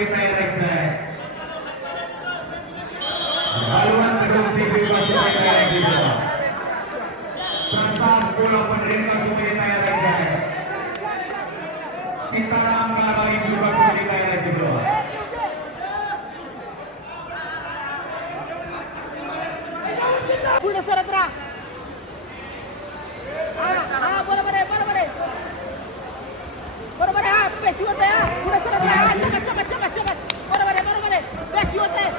मध्ये तयार आहे हलवण मध्ये तयार आहे प्रताप कोल्हापूर रेंगामध्ये तयार आहे सीताराम गावाई विभागामध्ये तयार आहे पुढे सरत राहा बरोबर आहे बरोबर आहे बरोबर आहे हा पेशी होत आहे पुढे सरत राहा शबाश बरोबर आहे पेशी होत आहे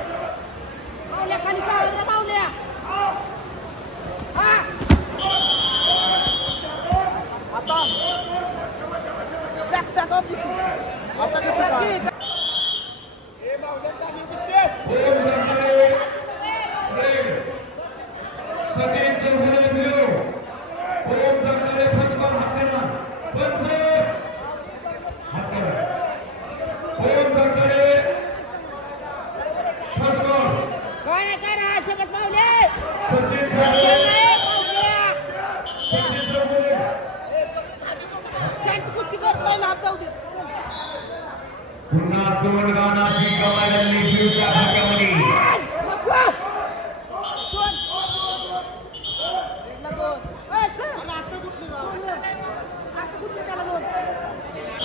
मावल्या खाली सावध मावल्या हा आता बॅक टाक ऑफ आता कसं सचिन चौधरी मिलो ओम जगदले फसकर हातेना पंच हातेना ओम जगदले फसकर काय ना शपथ मावले सचिन चौधरी सचिन चौधरी शांत कुस्ती कर पहिला हात जाऊ दे पुन्हा दोन गानाची कमालली बिवच्या भागामध्ये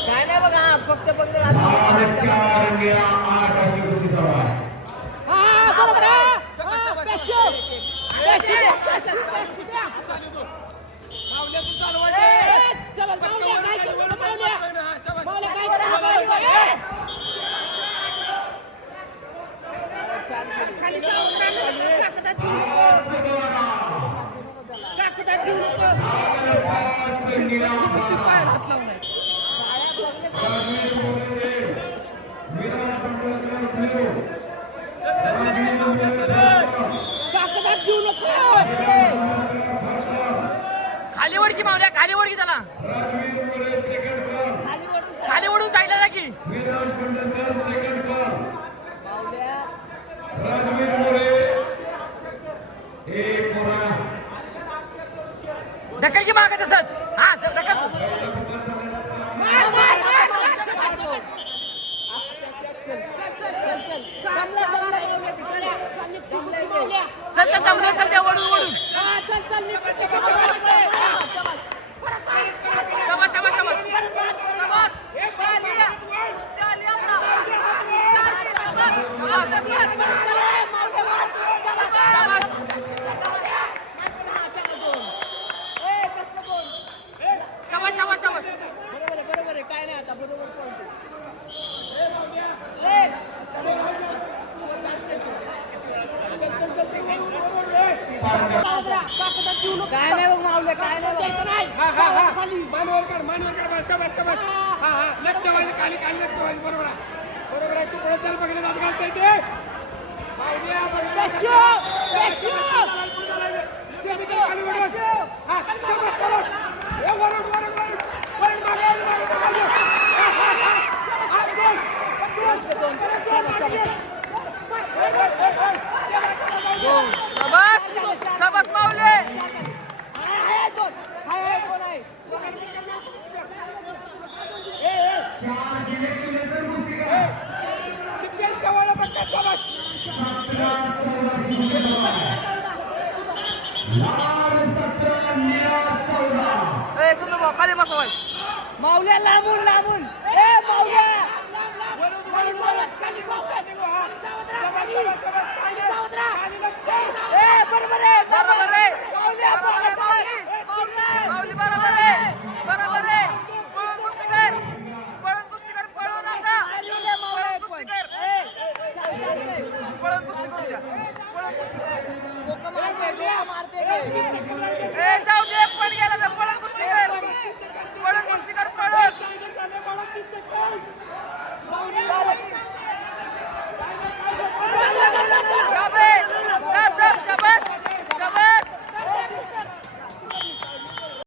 काय नाही बघा फक्त बघले बरोबर खाली खाली ओढ की मावल्या खाली ओढ की त्याला खाली ओढून साईडला जा की ढकल की माग तसंच हा ढकल चल चल दमले चल त्या ओढून ओढून शाबास शाबास शाबास शाबास शाबास शाबास बरोबर आहे काय नाही आता बरोबर काय नाही बघ मावले काय नाही मानवर कर शाबास लक्ष खाली खाली लक्ष बरोबर आहे तू पुढे चल बघले जात घालता येते शाबास मावले खाली बसवाय मावल्या लांबून ए मावल्या बरोबर आहे